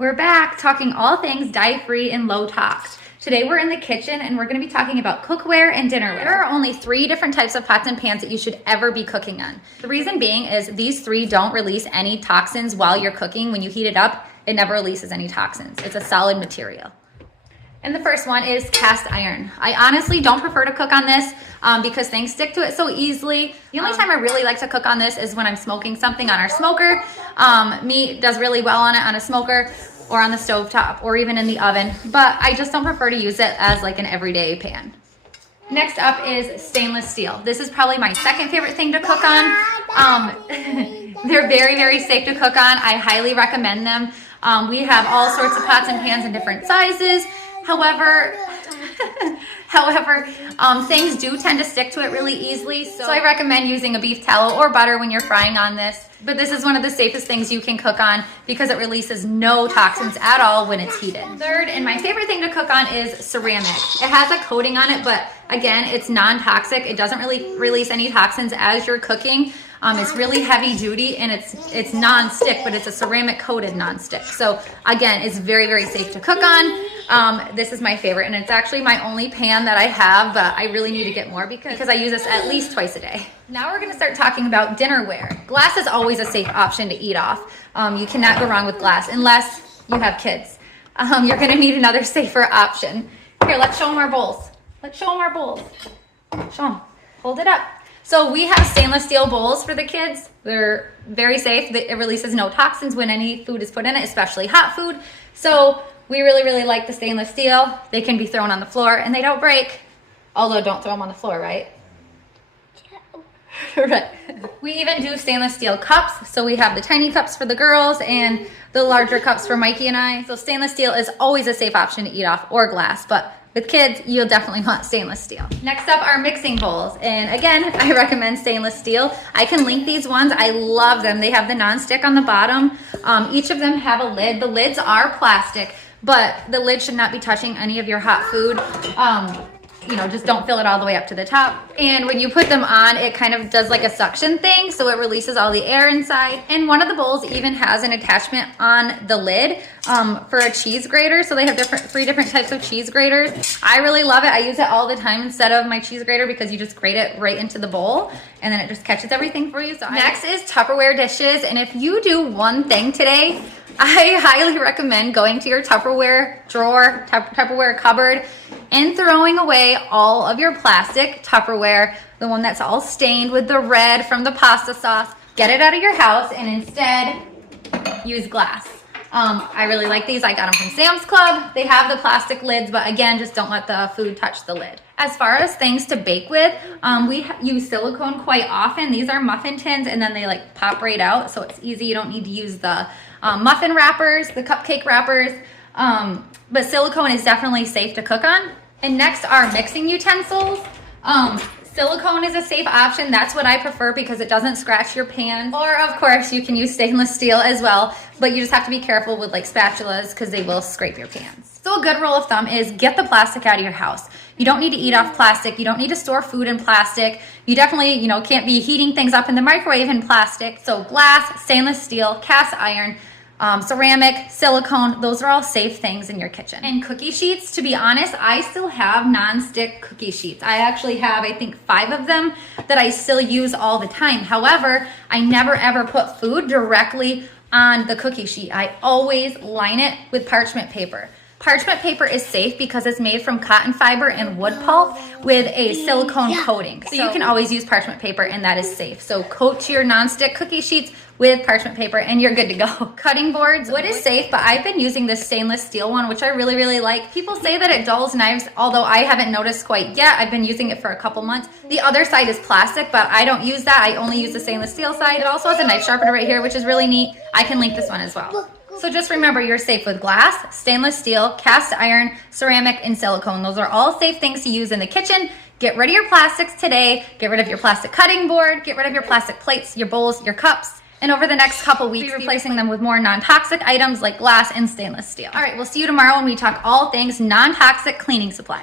We're back talking all things dye-free and low-tox. Today we're in the kitchen and we're going to be talking about cookware and dinnerware. There are only 3 different types of pots and pans that you should ever be cooking on. The reason being is these 3 don't release any toxins while you're cooking. When you heat it up, it never releases any toxins. It's a solid material. And the first one is cast iron. I honestly don't prefer to cook on this because things stick to it so easily. The only time I really like to cook on this is when I'm smoking something on our smoker. Meat does really well on it on a smoker or on the stovetop or even in the oven, but I just don't prefer to use it as like an everyday pan. Next up is stainless steel. This is probably my second favorite thing to cook on. They're very, very safe to cook on. I highly recommend them. We have all sorts of pots and pans in different sizes. However, things do tend to stick to it really easily. So I recommend using a beef tallow or butter when you're frying on this. But this is one of the safest things you can cook on because it releases no toxins at all when it's heated. Third, and my favorite thing to cook on is ceramic. It has a coating on it, but again, it's non-toxic. It doesn't really release any toxins as you're cooking. It's really heavy duty and it's non-stick, but it's a ceramic coated non-stick. So again, it's very, very safe to cook on. This is my favorite and it's actually my only pan that I have, but I really need to get more because I use this at least twice a day. Now we're gonna start talking about dinnerware. Glass is always a safe option to eat off. You cannot go wrong with glass unless you have kids. You're gonna need another safer option. Here, let's show them our bowls. Let's show them our bowls. Show them, hold it up. So we have stainless steel bowls for the kids. They're very safe. It releases no toxins when any food is put in it, especially hot food. So we really, really like the stainless steel. They can be thrown on the floor and they don't break. Although don't throw them on the floor, right? Right. We even do stainless steel cups. So we have the tiny cups for the girls and the larger cups for Mikey and I. So stainless steel is always a safe option to eat off, or glass, but with kids, you'll definitely want stainless steel. Next up are mixing bowls. And again, I recommend stainless steel. I can link these ones. I love them. They have the non-stick on the bottom. Each of them have a lid. The lids are plastic, but the lid should not be touching any of your hot food. Just don't fill it all the way up to the top. And when you put them on, it kind of does like a suction thing, so it releases all the air inside. And one of the bowls even has an attachment on the lid for a cheese grater. So they have 3 different types of cheese graters. I really love it. I use it all the time instead of my cheese grater because you just grate it right into the bowl and then it just catches everything for you. So next is Tupperware dishes. And if you do one thing today, I highly recommend going to your Tupperware drawer, Tupperware cupboard, and throwing away all of your plastic Tupperware, the one that's all stained with the red from the pasta sauce. Get it out of your house and instead use glass. I really like these. I got them from Sam's Club. They have the plastic lids, but again, just don't let the food touch the lid. As far as things to bake with, we use silicone quite often. These are muffin tins and then they like pop right out, so it's easy. You don't need to use the muffin wrappers, the cupcake wrappers, but silicone is definitely safe to cook on. And next are mixing utensils. Silicone is a safe option. That's what I prefer because it doesn't scratch your pan. Or of course you can use stainless steel as well, but you just have to be careful with like spatulas because they will scrape your pans. So a good rule of thumb is get the plastic out of your house. You don't need to eat off plastic. You don't need to store food in plastic. You definitely, can't be heating things up in the microwave in plastic. So glass, stainless steel, cast iron, ceramic, silicone, those are all safe things in your kitchen. And cookie sheets, to be honest, I still have non-stick cookie sheets. I actually have, I think, 5 of them that I still use all the time. However, I never ever put food directly on the cookie sheet. I always line it with parchment paper. Parchment paper is safe because it's made from cotton fiber and wood pulp with a silicone coating. So you can always use parchment paper and that is safe. So coat your non-stick cookie sheets with parchment paper and you're good to go. Cutting boards, wood is safe, but I've been using this stainless steel one, which I really, really like. People say that it dulls knives, although I haven't noticed quite yet. I've been using it for a couple months. The other side is plastic, but I don't use that. I only use the stainless steel side. It also has a knife sharpener right here, which is really neat. I can link this one as well. So just remember, you're safe with glass, stainless steel, cast iron, ceramic, and silicone. Those are all safe things to use in the kitchen. Get rid of your plastics today. Get rid of your plastic cutting board. Get rid of your plastic plates, your bowls, your cups. And over the next couple weeks, be replacing them with more non-toxic items like glass and stainless steel. All right, we'll see you tomorrow when we talk all things non-toxic cleaning supplies.